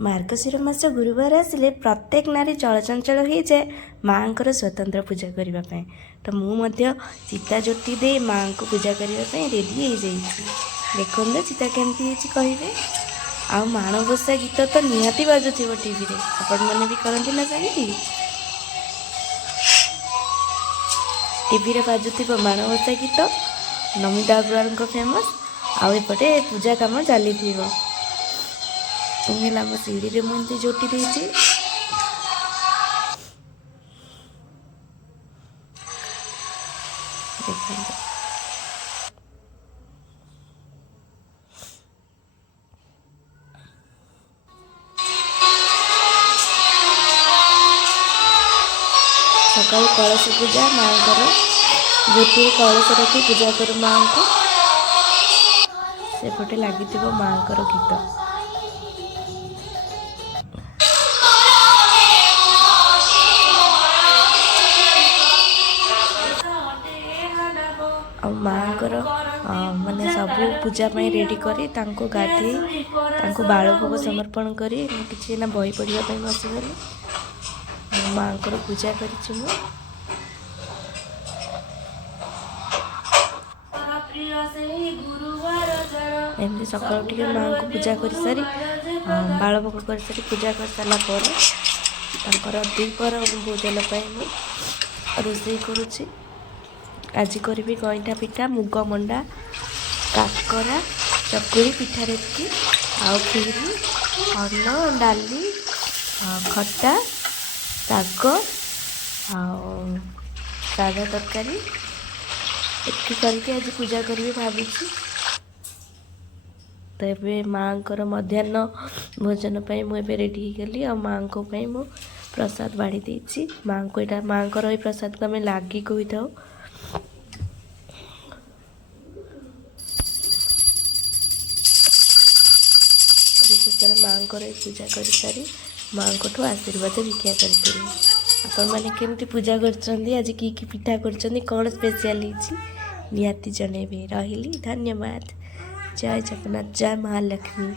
मार्गशीर मास गुरुवार आसिले प्रत्येक नारी चलचंचल हो जाए माँ स्वतंत्र पूजा करने। तो मुझे चिता जोटी दे माँ को पूजा करने रेडी हो जाइए। देखो चिता केमती कहे आ माणबसा गीत तो निहाती बाजुव टीवी रे आपण मैंने भी करती ना जानी टीवी रे बाजुव माणबसा गीत नमिता अग्रवाल फेमस आउपटे पूजा काम चली मो सीढ़ी मुझे जोटी देती सकाल कलश पूजा माँ गोटे कलश रखी पूजा करूँ माँ को सेपटे लगी माँ गीत माँकर माने सबू पूजापाई रेडी करी गाधे बाल भोग समर्पण करी किसी ना बही पढ़ापी बसगली माँ को पूजा कर एमती सकाल टे माँ को पूजा कर सारी बाल भोग कर सारी पूजा कर सारापर द्विपर भोजन रोषे करुच्ची। आज करी गईठा पिठा मुग मंडा काकरा चकुरी पिठा रेती आउ खीरी अन्न डाली खट्टा शाग सादा तरकारी एति करके आज पूजा करी भावी। तो ये माँ मध्याह्न भोजन पर मुझे रेडी गली आ माँ को मु प्रसाद बाढ़ी देती माँ को यहाँ माँ ये प्रसाद को आम लगी कही था। शेष माँ को पूजा कर सारी माँ को आशीर्वाद भिक्षा करी आपण मैंने केमती पूजा कर आज की पिठा कर कौन स्पेशल निहाती जनइबे रही। धन्यवाद। जय जगन्नाथ जय महालक्ष्मी।